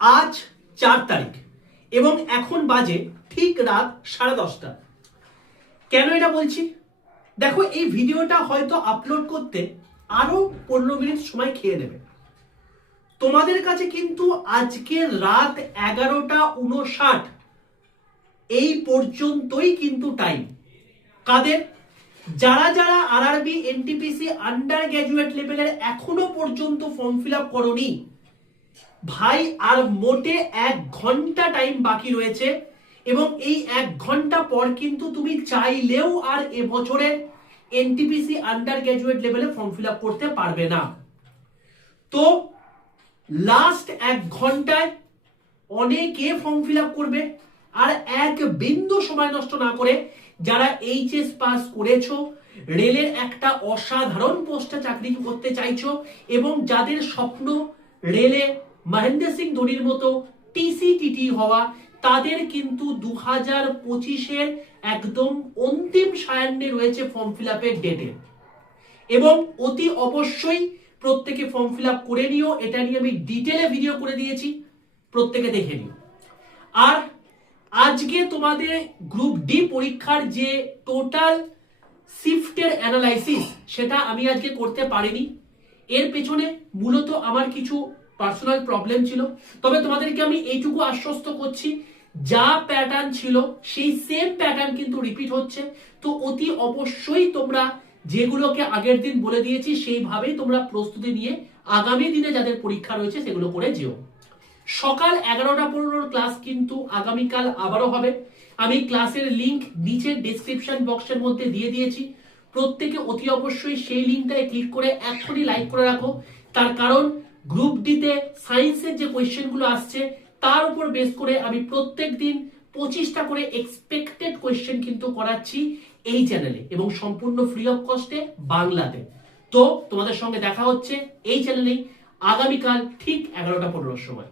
আজ চার তারিখ এবং এখন বাজে ঠিক রাত সাড়ে দশটা। কেন এটা বলছি? দেখো, এই ভিডিওটা হয়তো আপলোড করতে আরও পনেরো মিনিট সময় খেয়ে নেবে। তোমাদের কাছে কিন্তু আজকে রাত এগারোটা উনষাট এই পর্যন্তই কিন্তু টাইম কাদের? যারা যারা আরআরবি এনটিপিসি আন্ডার গ্র্যাজুয়েট লেভেলের এখনও পর্যন্ত ফর্ম ফিল আপ করনি ভাই আর মোটে এক ঘণ্টা টাইম বাকি রয়েছে এবং এই এক ঘণ্টা পর কিন্তু তুমি চাইলেও আর এবছরের এনটিপিসি আন্ডার গ্র্যাজুয়েট লেভেলে ফর্ম ফিল করতে পারবে না। তো লাস্ট এক ঘন্টায় অনেকে ফর্ম ফিল করবে আর এক বিন্দু সময় নষ্ট না করে যারা এইচএস পাস করেছ, রেলের একটা অসাধারণ পোস্টে চাকরি করতে চাইছো এবং যাদের স্বপ্ন রেলে মহেন্দ্র সিং ধোনির মতো টিসিটিটি হওয়া, তাদের কিন্তু দু হাজার পঁচিশের একদম অন্তিম সায়ান্নে রয়েছে ফর্ম ফিল আপের ডেটে এবং অতি অবশ্যই প্রত্যেকে ফর্ম ফিল আপ করে নিও, এটা নিয়ে আমি ডিটেলে ভিডিও করে দিয়েছি, প্রত্যেকে দেখে নিও। আর আজকে তোমাদের গ্রুপ ডি পরীক্ষার যে টোটাল শিফটের অ্যানালাইসিস সেটা আমি আজকে করতে পারিনি। এর পেছনে মূলত আমার কিছু পার্সোনাল প্রবলেম ছিল। তবে তোমাদেরকে আমি এইটুকু আশ্বস্ত করছি, যা প্যাটার্ন ছিল, সেই সেম প্যাটার্ন কিন্তু রিপিট হচ্ছে। তো অতি অবশ্যই তোমরা যেগুলোকে আগের দিন বলে দিয়েছি, সেইভাবেই তোমরা প্রস্তুতি নিয়ে আগামী দিনে যাদের পরীক্ষা রয়েছে, সেগুলো করে যেও। সকাল এগারোটা পনেরোর ক্লাস কিন্তু আগামীকাল আবারও হবে। আমি ক্লাসের লিংক নিচে ডেসক্রিপশন বক্সের মধ্যে দিয়ে দিয়েছি। প্রত্যেকে অতি অবশ্যই সেই লিঙ্কটায় ক্লিক করে এক্ষুনি লাইক করে রাখো। তার কারণ গ্রুপ ডিতে সায়েন্সের যে কোয়েশ্চেনগুলো আসছে, তার উপর বেস করে আমি প্রত্যেক দিন পঁচিশটা করে এক্সপেক্টেড কোয়েশ্চেন কিন্তু করাচ্ছি এই চ্যানেলে এবং সম্পূর্ণ ফ্রি অফ কস্টে বাংলাতে। তো তোমাদের সঙ্গে দেখা হচ্ছে এই চ্যানেলেই আগামীকাল ঠিক এগারোটা পনেরোর সময়।